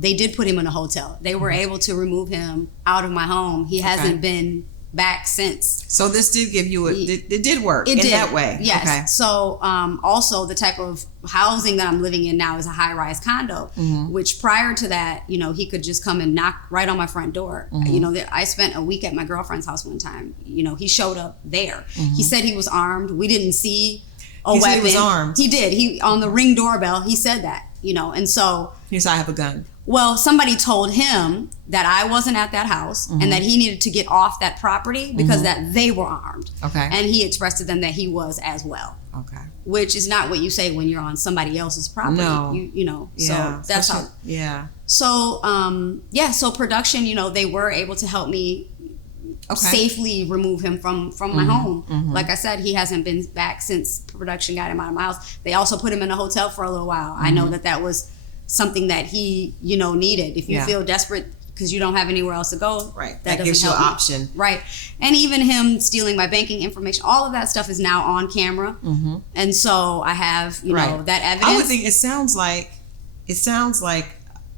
they did put him in a hotel. They were able to remove him out of my home. He hasn't been back since. So this did give you it did work in that way. Yes. So also the type of housing that I'm living in now is a high-rise condo, which prior to that, you know, he could just come and knock right on my front door. You know, I spent a week at my girlfriend's house one time. You know, he showed up there. He said he was armed. We didn't see a weapon. He was armed. He did. He on the Ring doorbell, he said that. You know, and so he said, I have a gun. Well, somebody told him that I wasn't at that house and that he needed to get off that property because that they were armed. And he expressed to them that he was as well. Which is not what you say when you're on somebody else's property. No. You know, so that's how. So, so production, you know, they were able to help me safely remove him from my home. Like I said, he hasn't been back since production got him out of my house. They also put him in a hotel for a little while. I know that was something that he, needed. If you feel desperate because you don't have anywhere else to go, right, that gives you an option. Right. And even him stealing my banking information, all of that stuff is now on camera. And so I have, that evidence. I would think it sounds like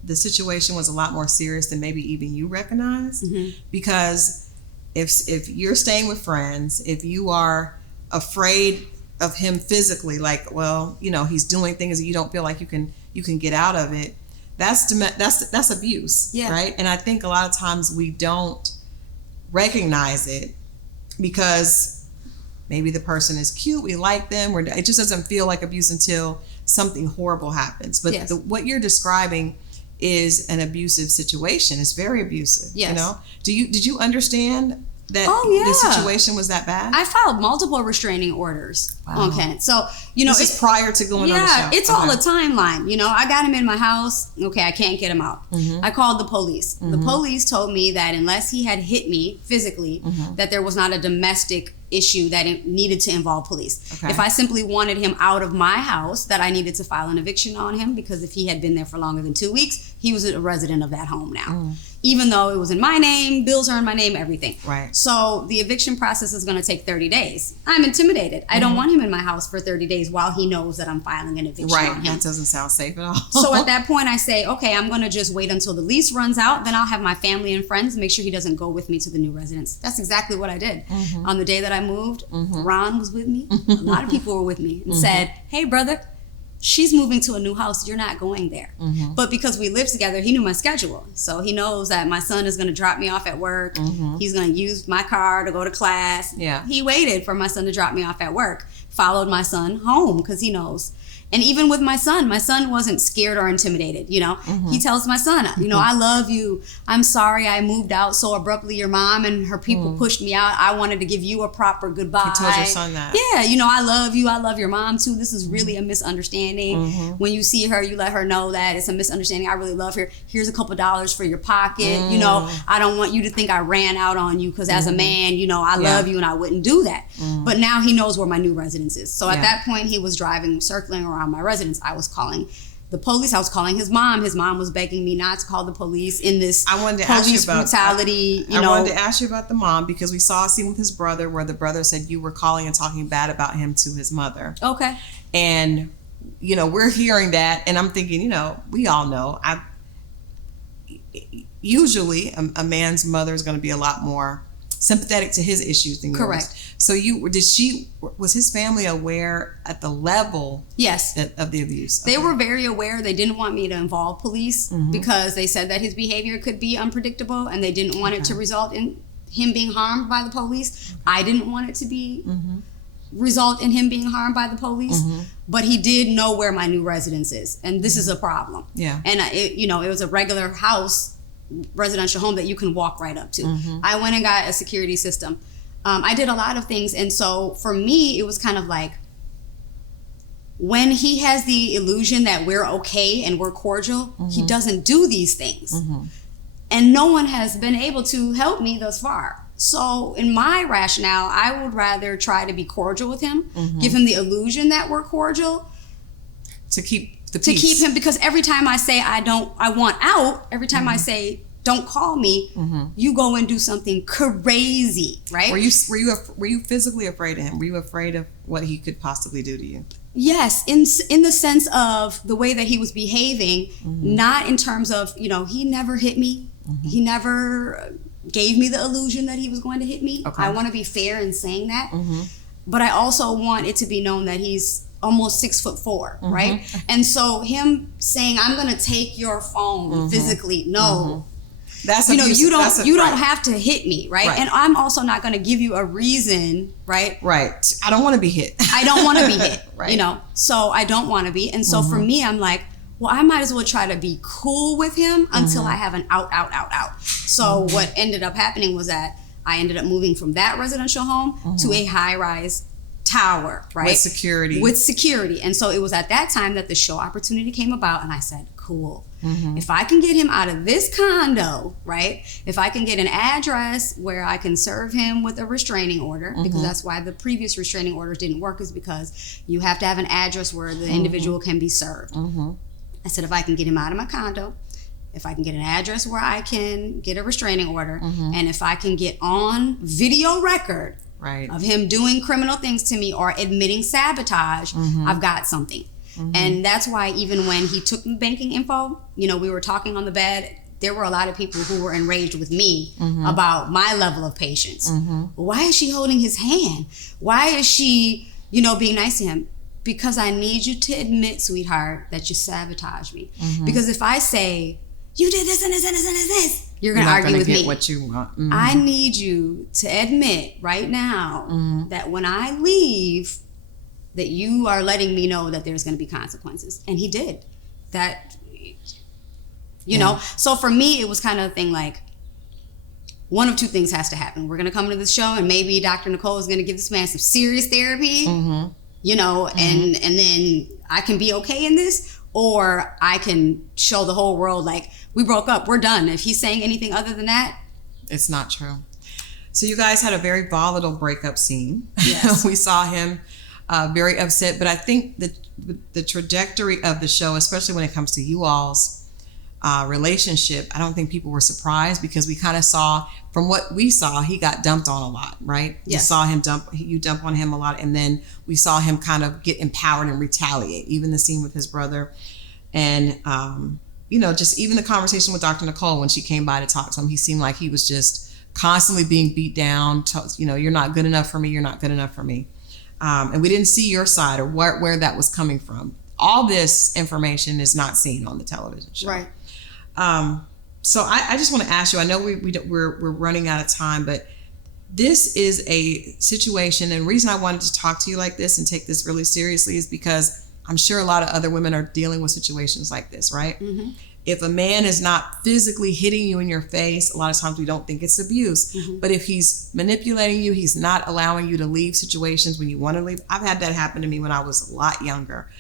the situation was a lot more serious than maybe even you recognize, because if you're staying with friends, if you are afraid of him physically, like, well, he's doing things that you don't feel like you can get out of it, that's abuse, right? And I think a lot of times we don't recognize it because maybe the person is cute, we like them, it just doesn't feel like abuse until something horrible happens. But what you're describing is an abusive situation. It's very abusive. Yes. Did you understand that the situation was that bad? I filed multiple restraining orders on Kenneth. So, this is prior to going on the show. It's all a timeline. I got him in my house. Okay, I can't get him out. I called the police. The police told me that unless he had hit me physically, that there was not a domestic issue that it needed to involve police. Okay. If I simply wanted him out of my house, that I needed to file an eviction on him, because if he had been there for longer than 2 weeks, he was a resident of that home now. Even though it was in my name, bills are in my name, everything. Right. So the eviction process is going to take 30 days. I'm intimidated. I don't want him in my house for 30 days while he knows that I'm filing an eviction on him. That doesn't sound safe at all. So at that point I say, okay, I'm going to just wait until the lease runs out. Then I'll have my family and friends make sure he doesn't go with me to the new residence. That's exactly what I did. On the day that I moved, Ron was with me. A lot of people were with me and said, hey, brother, she's moving to a new house. You're not going there. But because we lived together, he knew my schedule. So he knows that my son is going to drop me off at work. He's going to use my car to go to class. He waited for my son to drop me off at work, followed my son home because he knows. And even with my son wasn't scared or intimidated, He tells my son, I love you. I'm sorry I moved out so abruptly. Your mom and her people pushed me out. I wanted to give you a proper goodbye. He told your son that. Yeah, I love you. I love your mom too. This is really a misunderstanding. When you see her, you let her know that it's a misunderstanding. I really love her. Here's a couple dollars for your pocket. I don't want you to think I ran out on you because as a man, I love you and I wouldn't do that. But now he knows where my new residence is. So at that point, he was driving, circling around my residence. I was calling the police. I was calling his mom. His mom was begging me not to call the police in this police brutality. I wanted to ask you about the mom because we saw a scene with his brother where the brother said you were calling and talking bad about him to his mother. Okay. And, we're hearing that and I'm thinking, we all know. Usually a man's mother is going to be a lot more sympathetic to his issues than yours. Correct. So was his family aware at the level of the abuse? They were very aware. They didn't want me to involve police because they said that his behavior could be unpredictable and they didn't want it to result in him being harmed by the police. I didn't want it to be result in him being harmed by the police, but he did know where my new residence is, and this is a problem. Yeah. And it was a regular house, residential home that you can walk right up to. I went and got a security system. I did a lot of things, and so for me, it was kind of like when he has the illusion that we're okay and we're cordial, he doesn't do these things. And no one has been able to help me thus far. So in my rationale, I would rather try to be cordial with him, give him the illusion that we're cordial. To keep the peace. To keep him, because every time I say I want out, every time I say don't call me, you go and do something crazy, right? Were you physically afraid of him? Were you afraid of what he could possibly do to you? Yes, in the sense of the way that he was behaving, not in terms of, he never hit me. He never gave me the illusion that he was going to hit me. Okay. I want to be fair in saying that. But I also want it to be known that he's almost 6'4", right? And so him saying, I'm going to take your phone physically, no. That's you don't have to hit me, right? And I'm also not going to give you a reason, right? Right. I don't want to be hit. I don't want to be hit, so I don't want to be. And so for me, I'm like, well, I might as well try to be cool with him until I have an out. So what ended up happening was that I ended up moving from that residential home to a high-rise tower, right? With security. And so it was at that time that the show opportunity came about, and I said, cool. If I can get him out of this condo, right? If I can get an address where I can serve him with a restraining order, because that's why the previous restraining orders didn't work, is because you have to have an address where the individual can be served. I said, if I can get him out of my condo, if I can get an address where I can get a restraining order, and if I can get on video record of him doing criminal things to me or admitting sabotage, I've got something. And that's why even when he took the banking info, you know, we were talking on the bed, there were a lot of people who were enraged with me about my level of patience. Why is she holding his hand? Why is she, you know, being nice to him? Because I need you to admit, sweetheart, that you sabotaged me. Because if I say, you did this and this and this and this, you're going to argue with me. What you want. I need you to admit right now that when I leave, that you are letting me know that there's going to be consequences. And he did. That, you know? So for me, it was kind of a thing like, one of two things has to happen. We're going to come to this show and maybe Dr. Nicole is going to give this man some serious therapy, you know, and then I can be okay in this, or I can show the whole world like, we broke up, we're done. If he's saying anything other than that, it's not true. So you guys had a very volatile breakup scene. Yes. We saw him very upset, but I think the trajectory of the show, especially when it comes to you all's relationship, I don't think people were surprised, because we kind of saw, from what we saw, he got dumped on a lot, right? Yes. You saw him you dump on him a lot, and then we saw him kind of get empowered and retaliate. Even the scene with his brother, and you know, just even the conversation with Dr. Nicole when she came by to talk to him, he seemed like he was just constantly being beat down. You know, you're not good enough for me. You're not good enough for me. And we didn't see your side or where that was coming from. All this information is not seen on the television show. right. So I just want to ask you, I know we're running out of time, but this is a situation, and the reason I wanted to talk to you like this and take this really seriously is because I'm sure a lot of other women are dealing with situations like this, right? If a man is not physically hitting you in your face, a lot of times we don't think it's abuse. But if he's manipulating you, he's not allowing you to leave situations when you want to leave. I've had that happen to me when I was a lot younger.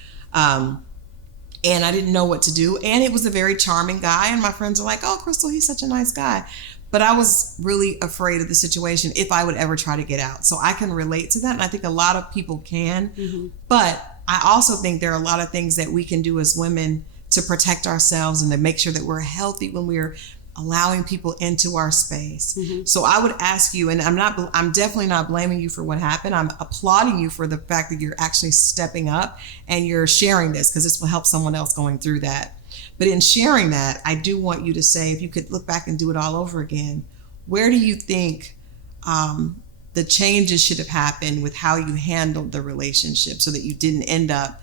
And I didn't know what to do. And it was a very charming guy. And my friends are like, oh, Crystal, he's such a nice guy. But I was really afraid of the situation if I would ever try to get out. So I can relate to that. And I think a lot of people can. But I also think there are a lot of things that we can do as women to protect ourselves and to make sure that we're healthy when we're allowing people into our space. So I would ask you, and I'm definitely not blaming you for what happened. I'm applauding you for the fact that you're actually stepping up and you're sharing this, because this will help someone else going through that. But in sharing that, I do want you to say, if you could look back and do it all over again, where do you think the changes should have happened with how you handled the relationship so that you didn't end up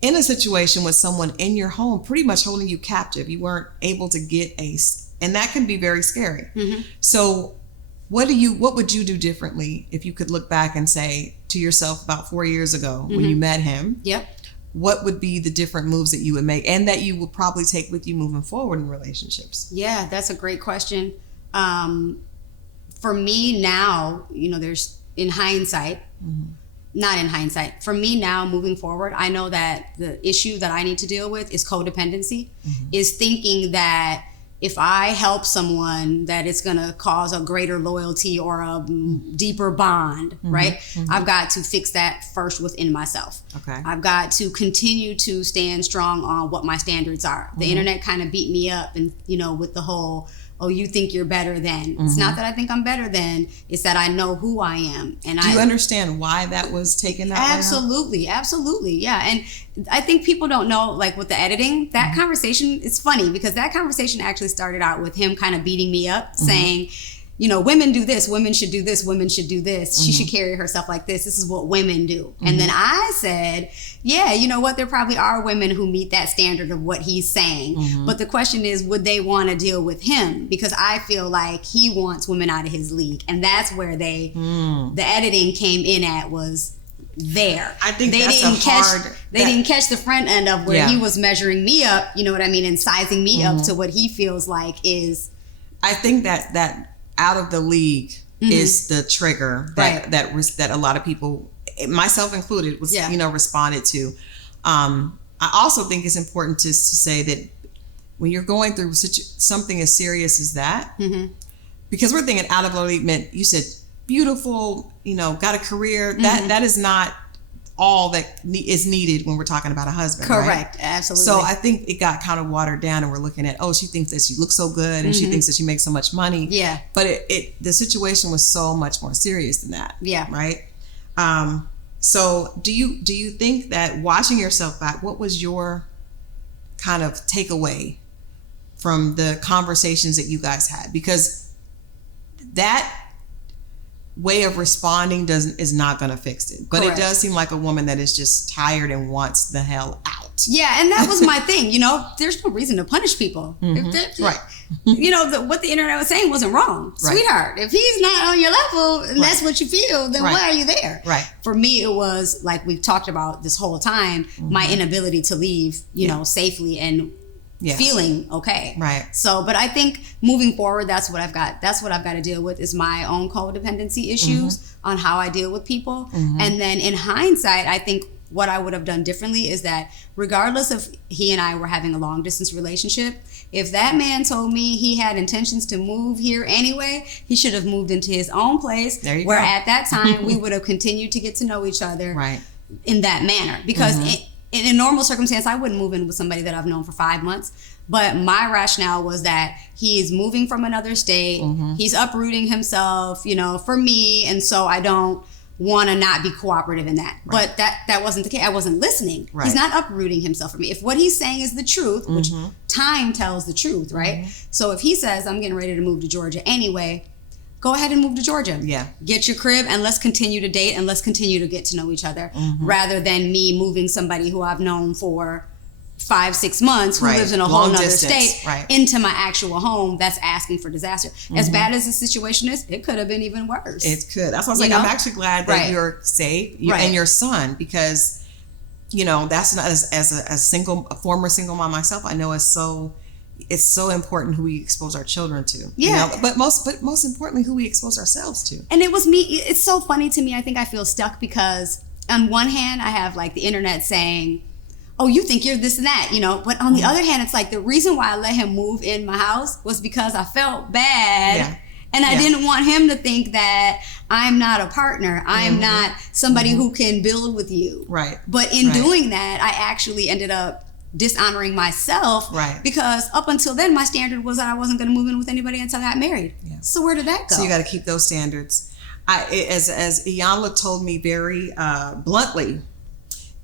in a situation with someone in your home pretty much holding you captive? You weren't able to get and that can be very scary. So what would you do differently if you could look back and say to yourself about 4 years ago when you met him? What would be the different moves that you would make and that you would probably take with you moving forward in relationships? Yeah, that's a great question. For me now, you know, there's in hindsight, not in hindsight. For me now, moving forward, I know that the issue that I need to deal with is codependency, is thinking that if I help someone, that it's going to cause a greater loyalty or a deeper bond, right? I've got to fix that first within myself. I've got to continue to stand strong on what my standards are. The internet kind of beat me up, and, you know, with the whole, oh, you think you're better than. It's not that I think I'm better than, it's that I know who I am. And do you understand why that was taken that way? Absolutely, yeah. And I think people don't know, like with the editing, that conversation, it's funny because that conversation actually started out with him kind of beating me up, saying, you know, women do this, women should do this, women should do this. She should carry herself like this is what women do. And then I said, yeah, you know what, there probably are women who meet that standard of what he's saying. But the question is, would they want to deal with him? Because I feel like he wants women out of his league. And that's where the editing came in at, was there. I think they didn't catch the front end of where he was measuring me up, you know what I mean, and sizing me up to what he feels like is. I think that out of the league is the trigger that a lot of people, myself included, was responded to. I also think it's important to say that when you're going through something as serious as that, because we're thinking out of the league meant, you said beautiful, you know, got a career. That is not all that is needed when we're talking about a husband. Correct. Right? Absolutely. So I think it got kind of watered down, and we're looking at, she thinks that she looks so good, and she thinks that she makes so much money. Yeah. But the situation was so much more serious than that. Yeah. Right. So do you think that watching yourself back, what was your kind of takeaway from the conversations that you guys had? Because that way of responding is not going to fix it. But Correct. It does seem like a woman that is just tired and wants the hell out. Yeah, and that was my thing. There's no reason to punish people. Right. What the internet was saying wasn't wrong. Right. Sweetheart, if he's not on your level and that's what you feel, then why are you there? Right. For me, it was like we've talked about this whole time, my inability to leave, safely and feeling okay. Right. So, but I think moving forward, that's what I've got to deal with is my own codependency issues on how I deal with people. And then in hindsight, I think what I would have done differently is that regardless if he and I were having a long distance relationship, if that man told me he had intentions to move here anyway, he should have moved into his own place there you where go. At that time we would have continued to get to know each other in that manner. Because in a normal circumstance, I wouldn't move in with somebody that I've known for 5 months. But my rationale was that he is moving from another state. He's uprooting himself, for me. And so I don't want to not be cooperative in that. Right. But that wasn't the case. I wasn't listening. Right. He's not uprooting himself from me. If what he's saying is the truth, which time tells the truth, right? So if he says, I'm getting ready to move to Georgia anyway, go ahead and move to Georgia. Yeah. Get your crib and let's continue to date and let's continue to get to know each other rather than me moving somebody who I've known for 5-6 months who lives in a whole other state into my actual home that's asking for disaster. As bad as the situation is, it could have been even worse. It could. That's why I was like, I'm actually glad that you're safe and your son, because that's not as a former single mom myself, I know it's so important who we expose our children to. Yeah. But most importantly, who we expose ourselves to. And it was me. It's so funny to me. I think I feel stuck because on one hand, I have like the internet saying, oh, you think you're this and that, But on the other hand, it's like the reason why I let him move in my house was because I felt bad. Yeah. And I didn't want him to think that I'm not a partner. I'm not somebody who can build with you. Right. But in doing that, I actually ended up dishonoring myself. Right. Because up until then, my standard was that I wasn't going to move in with anybody until I got married. Yeah. So where did that go? So you got to keep those standards. As Iyanla told me very bluntly,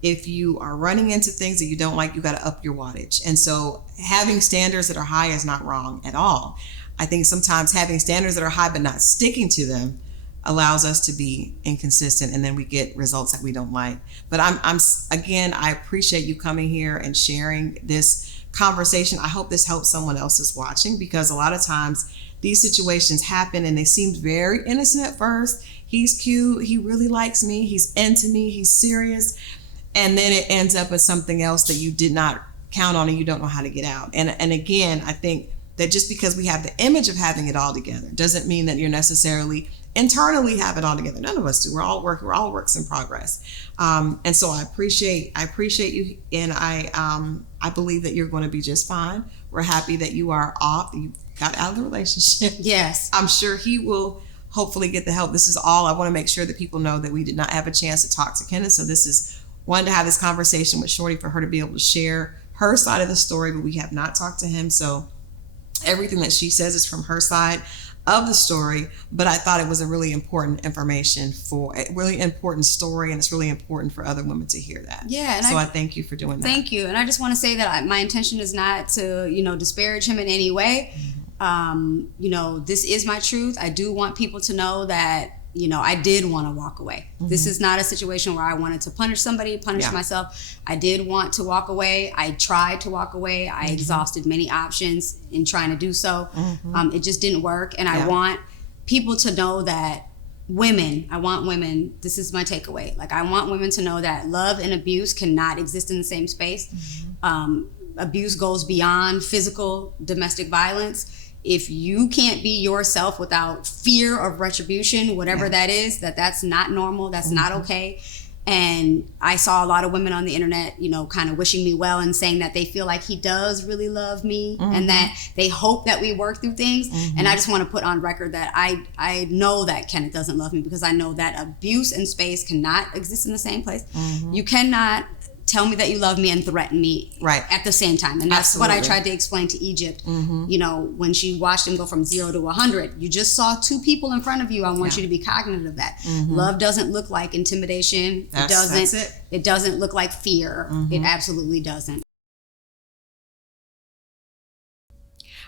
if you are running into things that you don't like, you got to up your wattage. And so having standards that are high is not wrong at all. I think sometimes having standards that are high but not sticking to them allows us to be inconsistent, and then we get results that we don't like. But I appreciate you coming here and sharing this conversation. I hope this helps someone else that's watching, because a lot of times these situations happen and they seem very innocent at first. He's cute, he really likes me, he's into me, he's serious. And then it ends up as something else that you did not count on and you don't know how to get out. And again, I think that just because we have the image of having it all together doesn't mean that you're necessarily internally have it all together. None of us do. We're all works in progress. And so I appreciate you, and I believe that you're going to be just fine. We're happy that you are off. You got out of the relationship. Yes. I'm sure he will hopefully get the help. This is all. I want to make sure that people know that we did not have a chance to talk to Kenneth. So this is wanted to have this conversation with Shorty for her to be able to share her side of the story, but we have not talked to him. So everything that she says is from her side of the story, but I thought it was a really important information for a really important story, and it's really important for other women to hear that. Yeah. And so I thank you for doing that. Thank you. And I just want to say that my intention is not to, disparage him in any way. This is my truth. I do want people to know that I did want to walk away. This is not a situation where I wanted to punish myself. I did want to walk away. I tried to walk away. I exhausted many options in trying to do so. It just didn't work. And I want people to know that this is my takeaway. Like, I want women to know that love and abuse cannot exist in the same space. Abuse goes beyond physical domestic violence. If you can't be yourself without fear of retribution, whatever that is, that's not normal, that's not okay. And I saw a lot of women on the internet, you know, kind of wishing me well and saying that they feel like he does really love me and that they hope that we work through things. And I just want to put on record that I know that Kenneth doesn't love me, because I know that abuse and space cannot exist in the same place. You cannot tell me that you love me and threaten me at the same time. And that's what I tried to explain to Egypt. You know, when she watched him go from 0 to 100, you just saw 2 people in front of you. I want you to be cognizant of that. Love doesn't look like intimidation. It doesn't look like fear. It absolutely doesn't.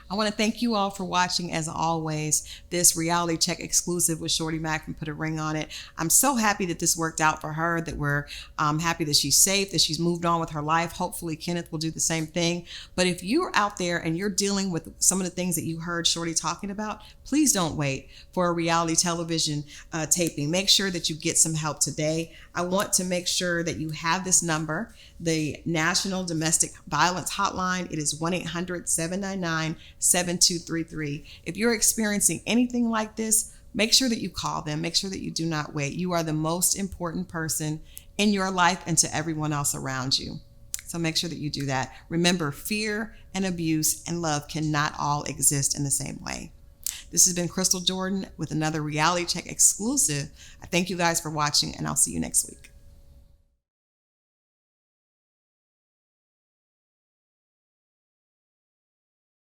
I want to thank you all for watching, as always, this reality check exclusive with Shorty Mack and Put a Ring on It. I'm so happy that this worked out for her, that we're happy that she's safe, that she's moved on with her life. Hopefully Kenneth will do the same thing. But if you're out there and you're dealing with some of the things that you heard Shorty talking about, please don't wait for a reality television taping. Make sure that you get some help today. I want to make sure that you have this number, the National Domestic Violence Hotline. It is 1-800-799-7233. If you're experiencing anything like this, make sure that you call them. Make sure that you do not wait. You are the most important person in your life and to everyone else around you. So make sure that you do that. Remember, fear and abuse and love cannot all exist in the same way. This has been Crystal Jordan with another Reality Check exclusive. I thank you guys for watching, and I'll see you next week.